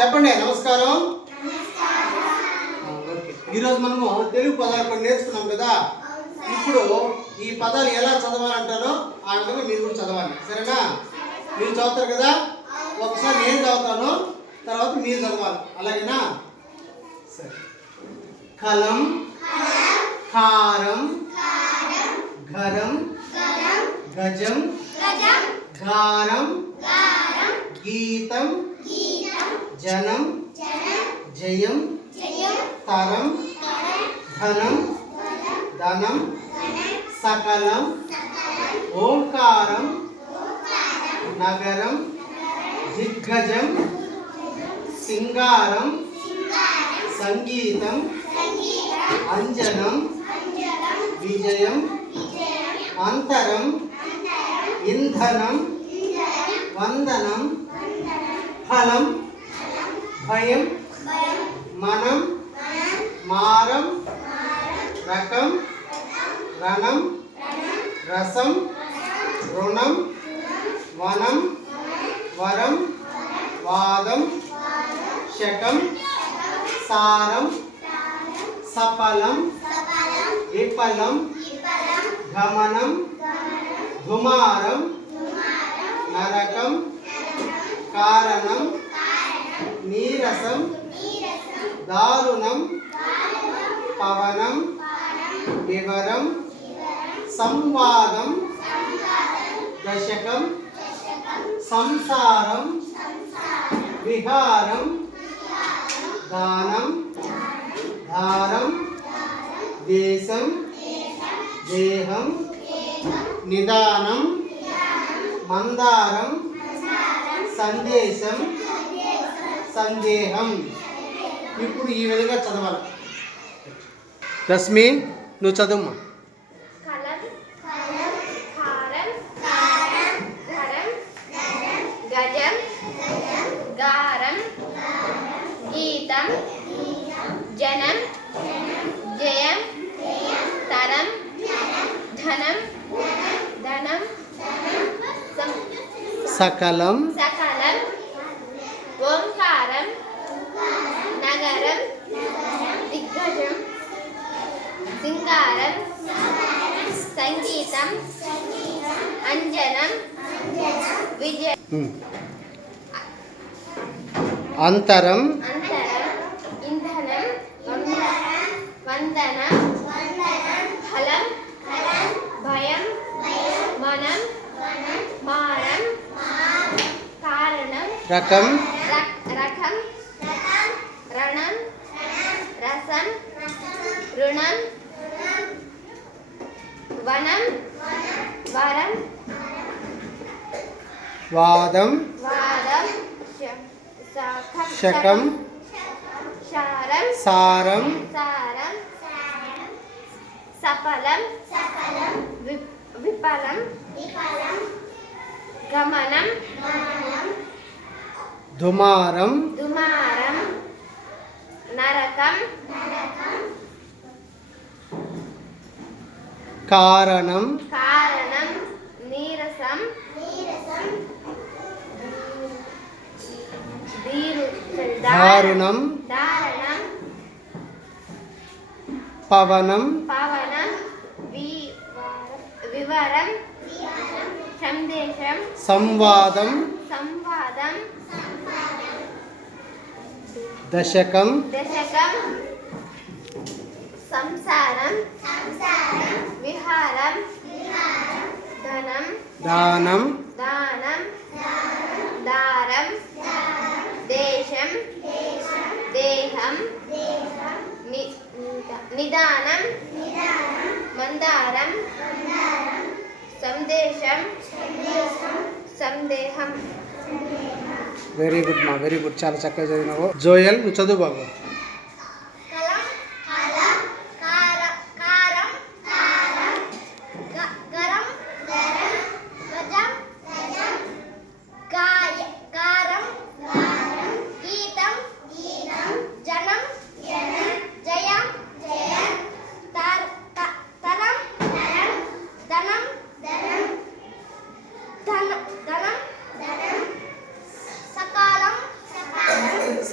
చెప్పండి నమస్కారం. ఈరోజు మనము తెలుగు పదాలు కొన్ని నేర్చుకున్నాం కదా? ఇప్పుడు ఈ పదాలు ఎలా చదవాలంటారో ఆ విధంగా మీరు కూడా చదవాలి. సరేనా? మీరు చదువుతారు కదా? ఒకసారి నేను చదువుతాను తర్వాత మీరు చదవాలి. అలాగేనా? సరే. కలం కారం ఘరం గజం గారం గీతం జనం జయం తరం ధనం ధనం సకలం ఓంకారం నగరం దిగ్గజం సింగారం సంగీతం అంజనం విజయం అంతరం ఇంధనం వందనం ఫలం பயம் மனம் மாரம் ரகம் ரணம் ரசம் ருணம் வனம் வரம் வாதம் ஷகம் சாரம் சபலம் விபலம் கமனம் துமாரம் సంవాదం దశకం సంసారం విహారం దానం ధారం దేశం దేహం నిదానం మందారం సందేశం సందేహం. ఇప్పుడు ఈ విధంగా చదవాలి. రశ్మి నువ్వు చదువు కలం కారం ఘరం గజం గారం గీతం జనం జయం తరం ధనం ధనం సం- సకలం సకలం ఓంకారం నగరం దిగ్గజం సింగారం సంగీతం అంజనం విజయ అంతరం रकम। रकम रणम रसम ऋणम वनम वरम वादम वादम शकम शारम सारम सारम सफलम सफलम विपलम विपलम गमनम गमनम துமாரம். துமாரம். நரகம். காரணம். காரணம். நீரசம். நீரசம் தாருணம். தாரணம். பவனம். பவனம். விவரம். சந்தேஷம் சம்வாதம். சம்வாதம். దశకం దశకం సంసారం విహారం ధనం దానం దానం దారం దేశం దేహం ని- నిదానం మందారం సందేశం సందేహం వెరీ గుడ్ మా వెరీ గుడ్ చాలా చక్కగా చదివినావు. జోయల్ నువ్వు చదువు బాబు.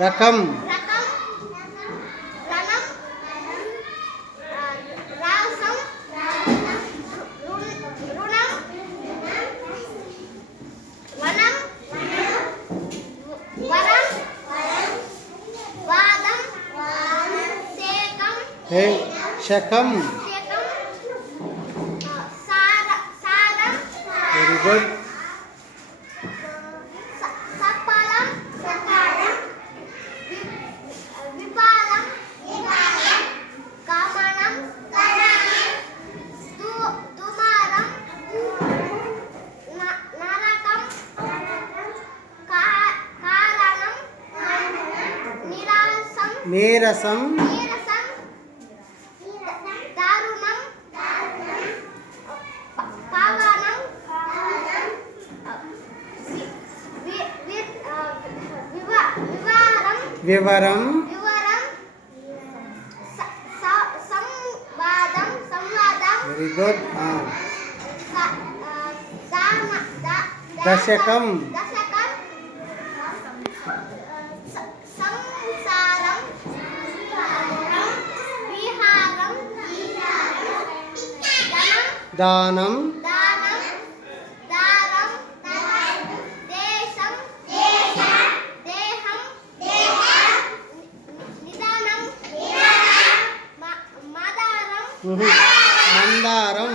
రకం శకం వెరీ గుడ్ నీరసం. వివరం. వెరీ గుడ్ దశకం. దానం మందారం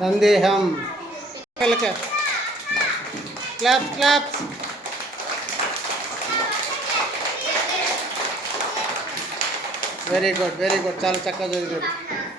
సందేహం claps claps very good very good ચાલો ચક્કા વેરી ગુડ